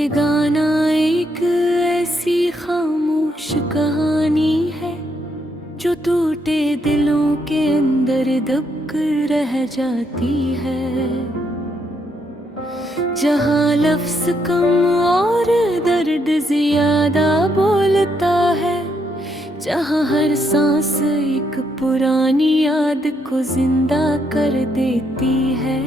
ये गाना एक ऐसी खामोश कहानी है जो टूटे दिलों के अंदर दबकर रह जाती है। जहाँ लफ्ज कम और दर्द ज्यादा बोलता है, जहाँ हर सांस एक पुरानी याद को जिंदा कर देती है,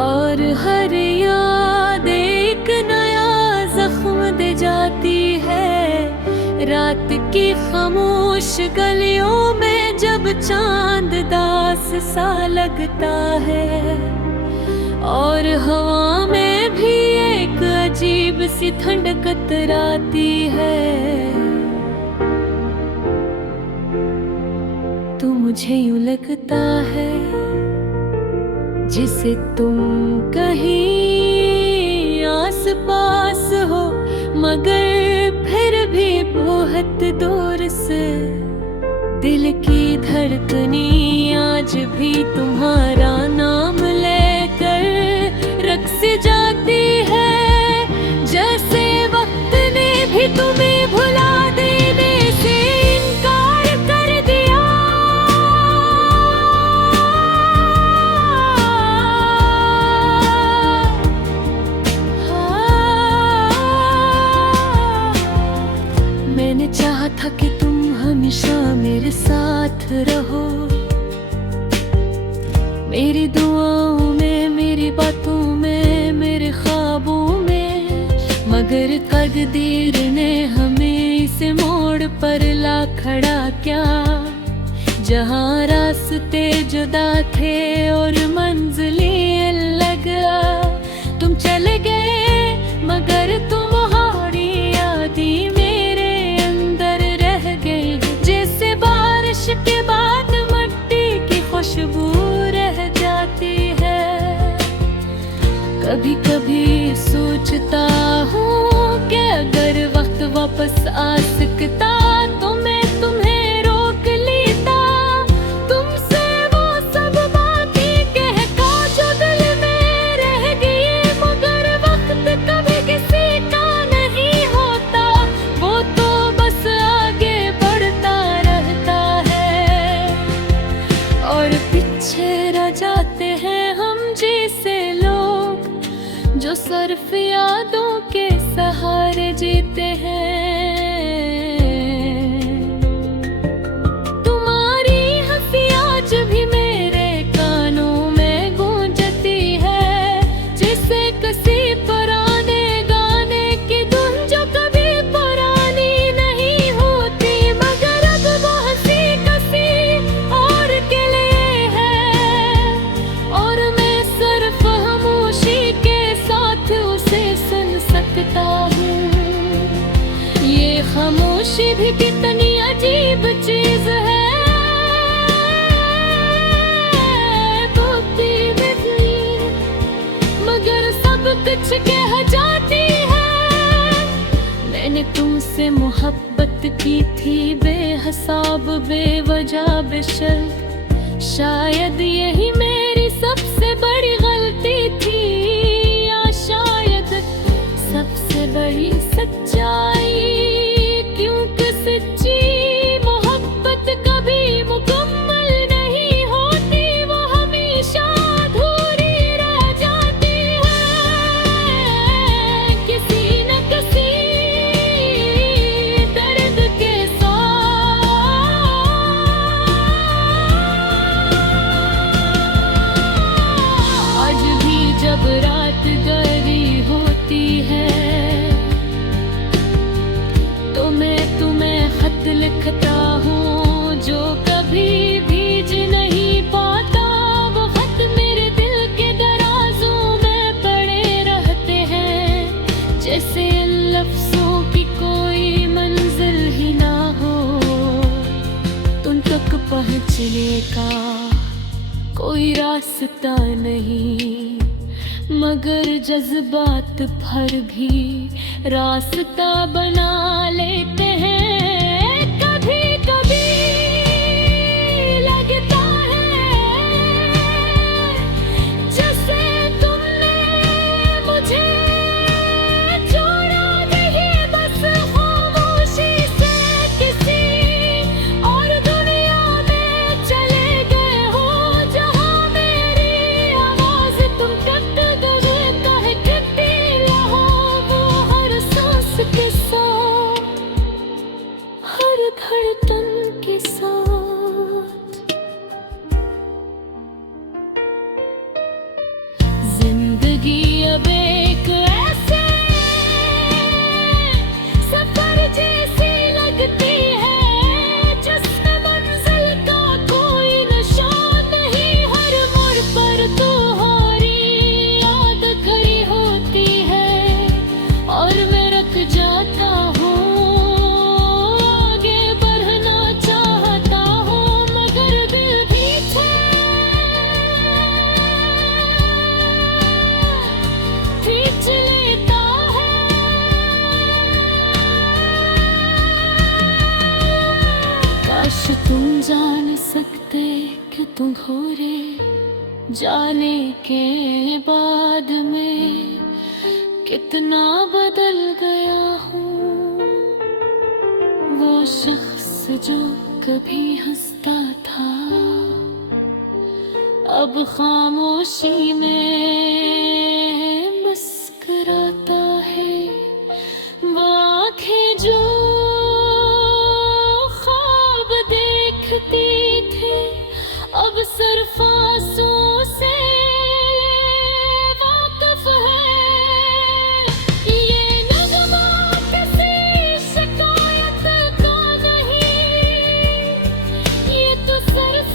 और हर याद एक नया जख्म दे जाती है। रात की खामोश गलियों में जब चांद दास सा लगता है, और हवा में भी एक अजीब सी ठंडक कतराती है, तो मुझे यूं लगता है जिसे तुम कहीं आस पास हो, मगर फिर भी बहुत दूर से। दिल की धड़कनी आज भी तुम्हारा नाम लेकर रक़्स जाती है, जैसे वक्त ने भी तुम्हें भुला देने से इनकार कर दिया। मैंने चाहा था कि तुम हमेशा मेरे साथ रहो, मेरी दुआओं में, मेरी बातों में, मेरे ख्वाबों में, मगर तकदीर ने हमें इस मोड़ पर ला खड़ा क्या। जहाँ रास्ते जुदा थे और मंजिलें अलग, तुम चले गए मगर तुम्हारी यादें मेरे अंदर रह गई, जैसे बारिश के बाद मिट्टी की खुशबू रह जाती है। कभी कभी सोचता हूँ कि अगर वक्त वापस आ सकता तो मैं तुम्हें रोक लेता, तुमसे वो सब बातें कहता जो दिल में रह गई, मगर वक्त कभी किसी का नहीं होता, वो तो बस आगे बढ़ता रहता है, और पीछे रह जाते हैं हम जैसे लोग जो सिर्फ यादों के सहारे जीते हैं। तुम्हारी हंसी आज भी मेरे कानों में गूंजती है, जैसे किसी पुराने गाने की धुन जो कभी पुरानी नहीं होती, मगर अब वो हंसी किसी और के लिए है, और मैं सिर्फ खामोशी के साथ उसे सुन सकता हूँ। ये खामोशी भी कितनी अजीब चीज है, बोलती नहीं मगर सब कुछ कह जाती है। मैंने तुमसे मोहब्बत की थी बेहिसाब बेवजह बेशर्त, शायद यही मेरी सबसे बड़ी गलती थी, या शायद सबसे बड़ी सच्चाई, क्योंकि सच्ची मोहब्बत कभी मुकम्मल नहीं होती, वो हमेशा अधूरी रह जाती है, किसी न किसी दर्द के साथ। आज भी जब रात गहरी होती है तो मैं तुम्हें खत लिखता हूँ जो कभी भीज नहीं पाता, वो खत मेरे दिल के दराजों में पड़े रहते हैं, जैसे इन लफ्जों की कोई मंजिल ही ना हो, तुम तक पहुँचने का कोई रास्ता नहीं, मगर जज्बात भर भी रास्ता बना लेते हैं। कभी कभी लगता है जैसे तुमने मुझे जान सकते कि तुम्हारे जाने के बाद में कितना बदल गया हूँ। वो शख्स जो कभी हंसता था अब खामोशी में मुस्कुराता है। वो आँखें जो ख्वाब देखती थी अब सिर्फ आंसू से वाकिफ है। ये नगमा किसी शिकायत का नहीं, ये तो सिर्फ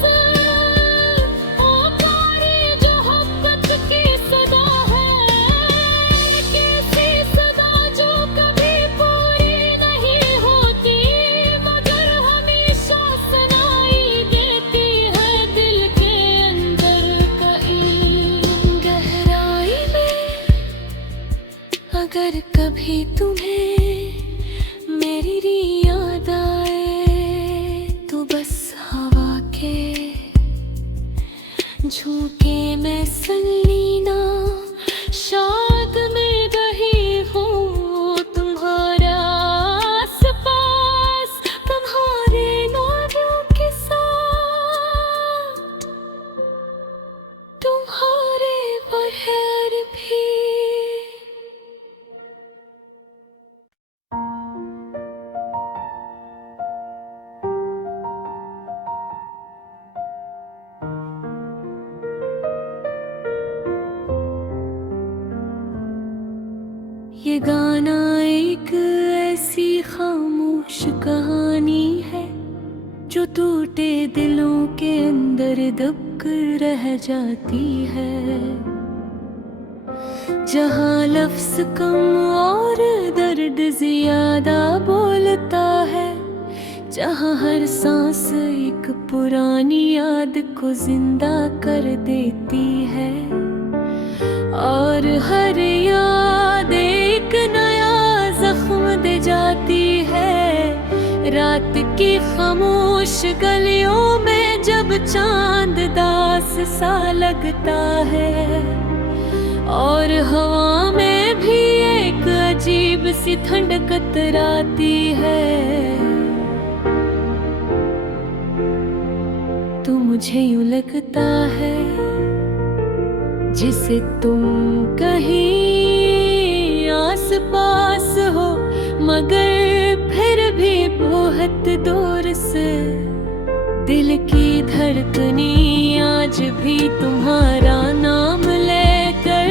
अगर कभी तुम्हें मेरी याद आए तो बस हवा के झोंके में सुन लेना। शायद मैं रही हूँ तुम्हारे आस-पास, तुम्हारे नालों के साथ, तुम्हारे बगैर भी। ये गाना एक ऐसी खामोश कहानी है जो टूटे दिलों के अंदर दबकर रह जाती है। जहाँ लफ्ज़ कम और दर्द ज्यादा बोलता है, जहाँ हर सांस एक पुरानी याद को जिंदा कर देती है और हर याद एक नया जख्म दे जाती है। रात की खामोश गलियों में जब चांद दास सा लगता है और हवा में भी एक अजीब सी ठंडक कतराती है, तो मुझे यूं लगता है जिसे तुम कहीं आस पास हो मगर फिर भी बहुत दूर से। दिल की धड़कनी आज भी तुम्हारा नाम लेकर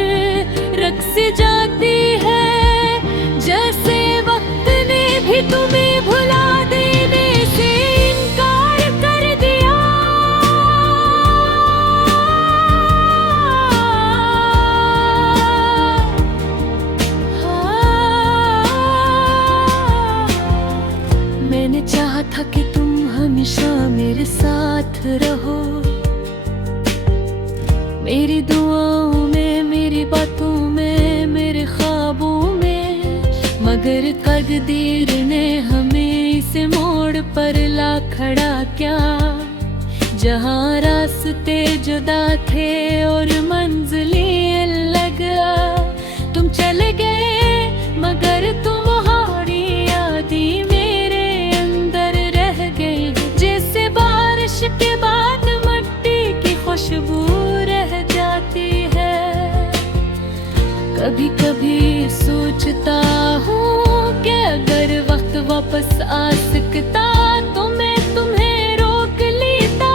रक़्स जाती है, जैसे वक्त ने भी तुम्हें भुला देने से इनकार कर दिया। मैंने चाहा था कि तुम हमेशा मेरे साथ रहो, मेरी दुआओं में, मेरी बातों में, मेरे ख्वाबों में, मगर तकदीर ने हमें इस मोड़ पर ला खड़ा क्या। जहाँ रास्ते जुदा थे और मंजिलें अलग, तुम चले गए मगर तुम्हारी यादें मेरे अंदर रह गई। जैसे बारिश के बाद मिट्टी की खुशबू रह जाती है। कभी कभी सोचता हूँ कि अगर वक्त वापस आ सकता तो मैं तुम्हें रोक लेता,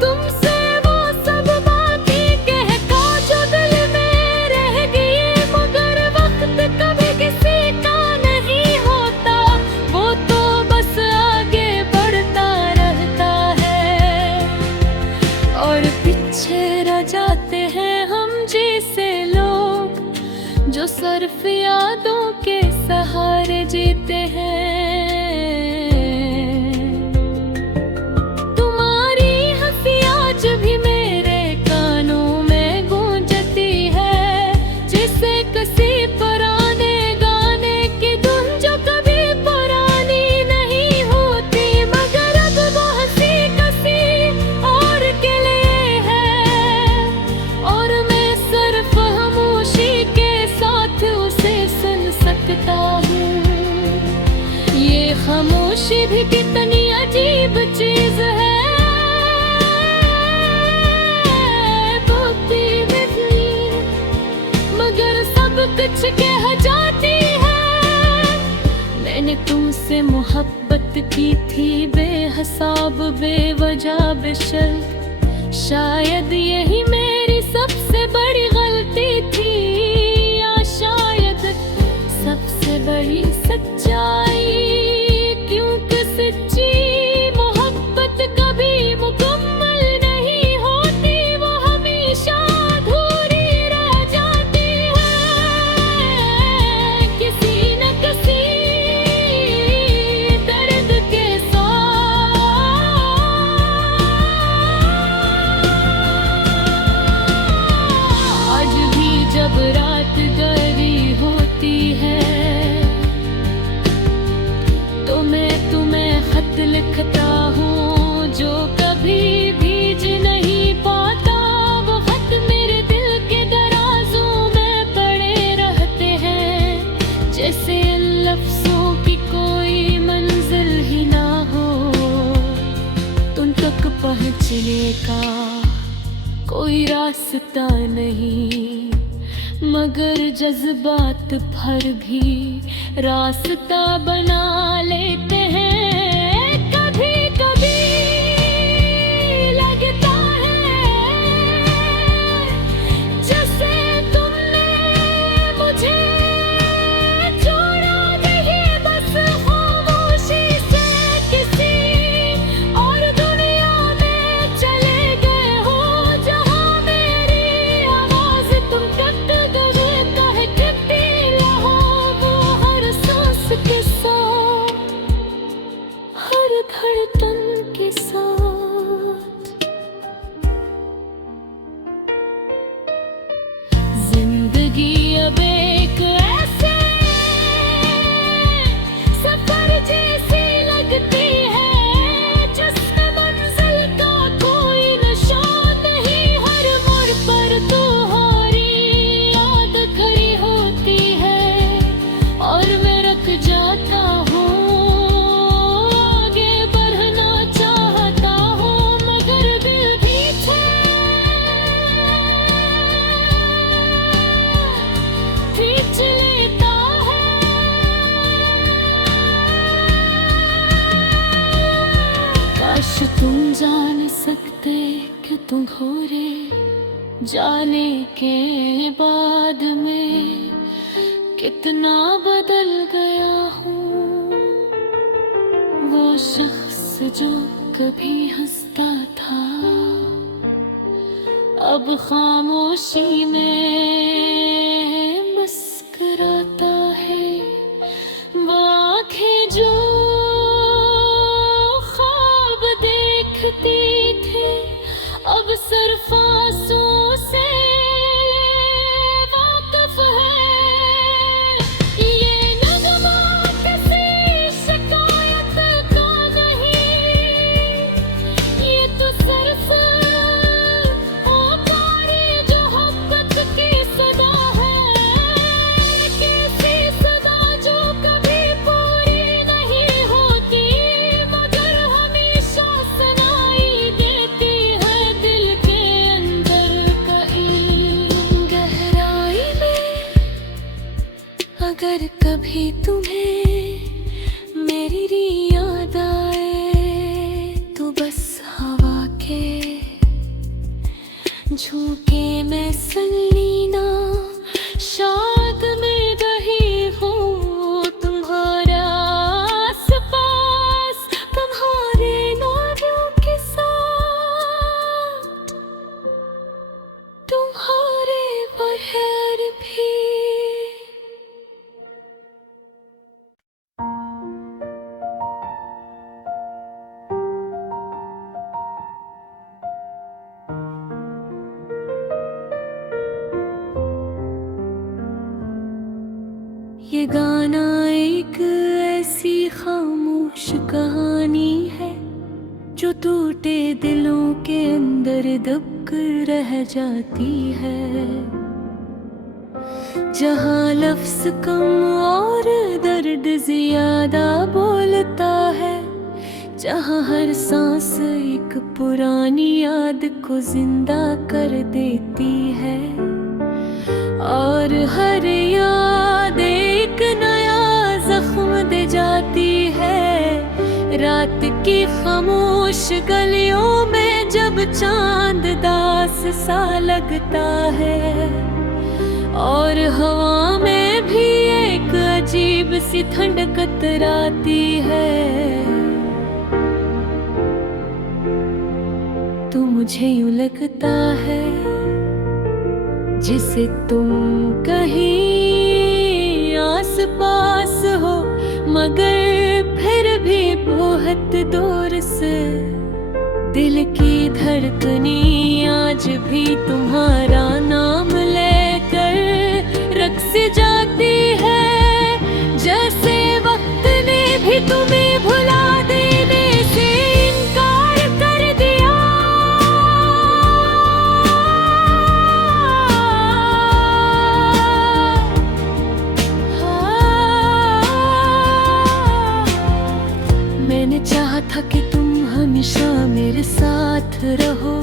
तुमसे वो सब बातें कहता जो दिल में रह गई। मगर वक्त कभी किसी का नहीं होता, वो तो बस आगे बढ़ता रहता है और पीछे रह जाते हैं हम जैसे लोग जो सिर्फ यादों के सहारे जीते हैं। तुम्हारी हंसी आज भी मेरे कानों में गूंजती है, जिसे किसी पुराने गाने की धुन जो कभी पुरानी नहीं होती। मगर अब वो हंसी खामोशी भी कितनी अजीब चीज है, बोलती नहीं मगर सब कुछ कह जाती है। मैंने तुमसे मोहब्बत की थी बेहिसाब बेवजह बेशर्त, शायद यही मेरी सबसे बड़ी गलती थी, या शायद सबसे बड़ी सच्चाई। क्योंकि सच्ची मोहब्बत कभी मुकम्मल नहीं होती, वो हमेशा अधूरी रह जाती है, किसी न किसी दर्द के साथ। आज भी जब रात गहरी होती है तो मैं तुम्हें खत लिखता हूँ जो कभी भीज नहीं पाता। वो खत मेरे दिल के दराजों में पड़े रहते हैं, जैसे इन लफ्जों की कोई मंजिल ही ना हो, तुम तक पहुँचने का कोई रास्ता नहीं, मगर जज्बात भर भी रास्ता बना लेते हैं। कभी कभी लगता है जैसे तुमने मुझे छोड़ा नहीं, बस खामोशी से किसी और दुनिया में चले गए हो, जहाँ मेरी आवाज तुम तक गए कहे कितनी रहो। वो हर सांस के साथ, हर धड़कन के साथ, जिंदगी अब एक ऐसे सफर जैसी लगती है, जिसमें मंजिल का कोई निशान नहीं। हर मोड़ पर तुम्हारी याद खड़ी होती है और मैं रख जाता हूँ, आगे बढ़ना चाहता हूँ मगर दिल पीछे खींच लेता है। काश तुम जान सकते कि तुम्हारे जाने के बाद में कितना बदल गया हूँ। वो शख्स जो कभी हंसता था अब खामोशी में मुस्कुराता है। वो आँखें जो ख्वाब देखती थी अब सिर्फ आंसू से वाकिफ है। ये नगमा किसी शिकायत का नहीं, ये तो सिर्फ पुकारी जो मोहब्बत की सदा है, किसी सदा जो कभी पूरी नहीं होती मगर हमेशा सुनाई देती है दिल के अंदर कहीं गहराई में। अगर कभी तुम्हें मेरी याद आए तो बस हवा के झोंके में सुन लेना, शायद मैं रही हूँ तुम्हारा आस-पास, तुम्हारे नालों के साथ, तुम्हारे बगैर भी। ये गाना एक ऐसी खामोश कहानी है जो टूटे दिलों के अंदर दबकर रह जाती है, जहाँ लफ्ज़ कम और दर्द ज़्यादा बोलता जहाँ हर सांस एक पुरानी याद को जिंदा कर देती है, और हर याद एक नया जख्म दे जाती है। रात की खामोश गलियों में जब चांद दास सा लगता है, और हवा में भी एक अजीब सी ठंडक कतराती है, तो मुझे यूं लगता है जिसे तुम कहीं आस पास हो, मगर फिर भी बहुत दूर से। दिल की धड़कनी आज भी तुम्हारा नाम लेकर रक़्स जाती है, जैसे वक्त ने भी तुम्हें भुला देने से इनकार कर दिया। मैंने चाहा था कि तुम हमेशा मेरे साथ रहो,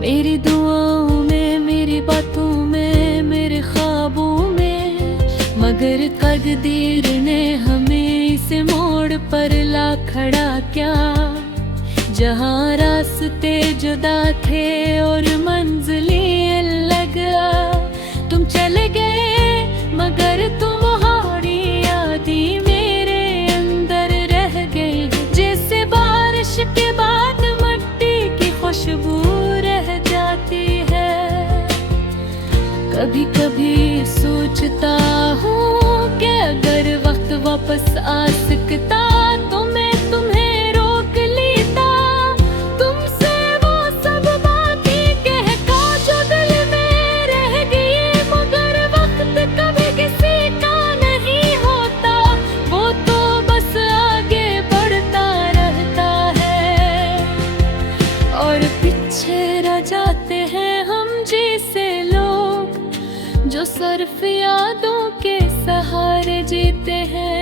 मेरी दुआओं में, मेरी बातों में, मेरे ख्वाबों में, मगर तकदीर ने हमें इस मोड़ पर ला खड़ा क्या। जहाँ रास्ते जुदा थे और मंजिलें अलग, तुम चले गए मगर तुम्हारी यादें मेरे अंदर रह गई, जैसे बारिश के बाद मिट्टी की खुशबू रह जाती है। कभी कभी सोचता हूँ कि अगर वक्त वापस आ सकता तो मैं तुम्हें रोक लेता, तुमसे वो सब बातें कहता जो दिल में रह गई, मगर वक्त कभी किसी का नहीं होता, वो तो बस आगे बढ़ता रहता है, और पीछे रह जाते हैं हम जैसे लोग जो सिर्फ यादों के सहारे जीते हैं।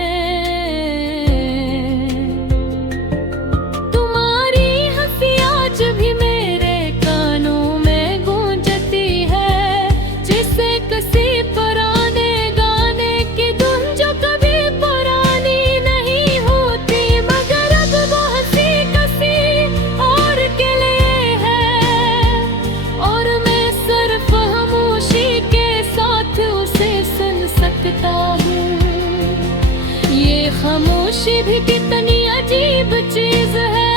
तुम्हारी हंसी आज भी मेरे कानों में गूंजती है, जिसे किसी पुराने गाने की धुन जो कभी पुरानी नहीं होती, मगर अब वो हंसी किसी और के लिए है, और मैं सिर्फ खामोशी के साथ उसे सुन सकता हूँ। ये खामोशी भी कितनी अजीब चीज है,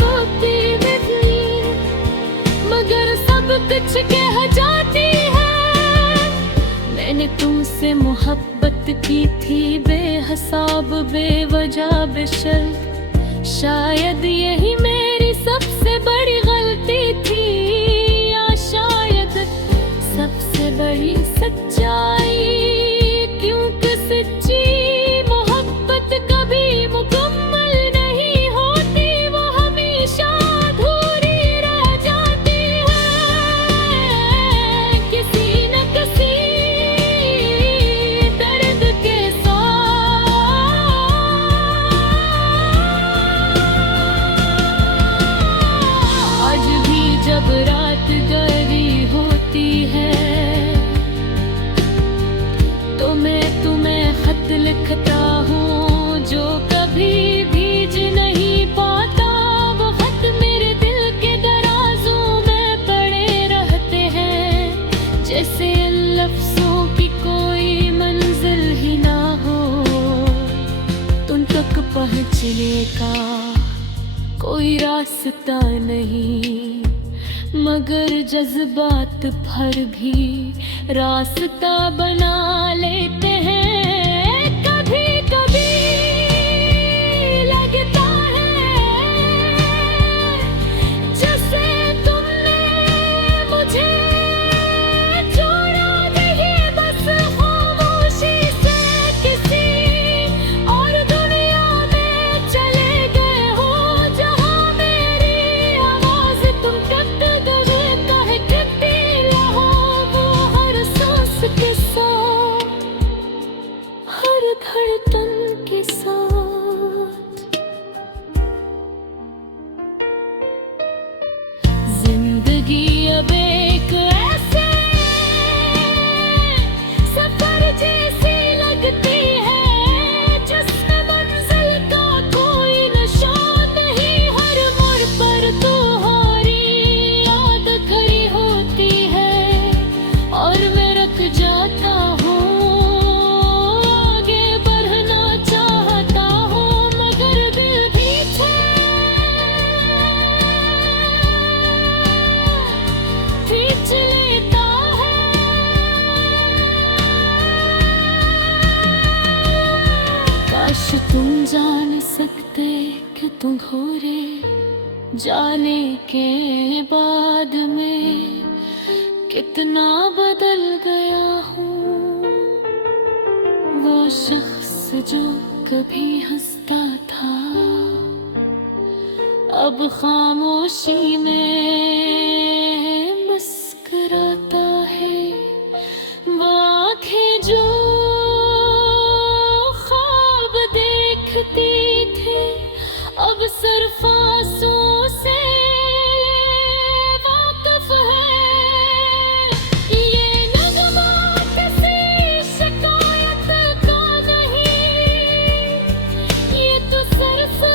बोलती नहीं मगर सब कुछ कह जाती है। मैंने तुमसे मोहब्बत की थी बेहिसाब बेवजह बेशर्त, शायद यही मेरी सबसे बड़ी गलती थी, या शायद सबसे बड़ी सच्चाई, क्योंकि सच्ची मोहब्बत कभी मुकम्मल नहीं होती, वो हमेशा अधूरी रह जाती है, किसी न किसी दर्द के साथ। आज भी जब रात गहरी होती है तो मैं तुम्हें खत लिखता हूँ जो कभी भीज नहीं पाता, वो खत मेरे दिल के दराजों में पड़े रहते हैं, जैसे इन लफ्ज़ों की कोई मंजिल ही ना हो, तुम तक पहुँचने का कोई रास्ता नहीं, मगर जज्बात भर भी रास्ता बना लेते हैं। कभी कभी लगता है जैसे तुमने मुझे छोड़ा नहीं, बस खामोशी से किसी और दुनिया में चले गए हो, जहाँ मेरी आवाज तुम तक गए कहे कहती रहो, वो हर सांस के साथ। जान सकते कि तुम घोरे जाने के बाद में कितना बदल गया हूँ। वो शख्स जो कभी हंसता था अब खामोशी में मुस्कुराता है। वो आँखें जो ख्वाब देखती थी अब सिर्फ आंसू से वाकिफ है। ये नगमा किसी शिकायत का नहीं, ये तो सिर्फ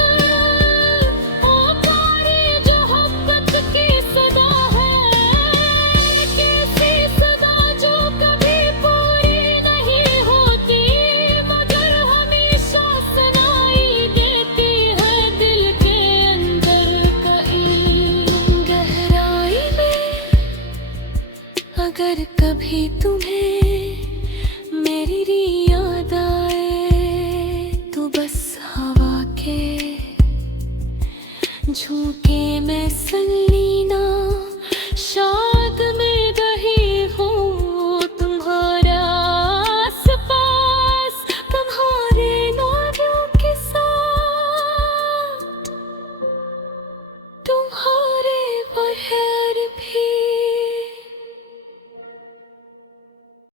अगर कभी तुम्हें मेरी याद आए तो बस हवा के झोंके में सलीना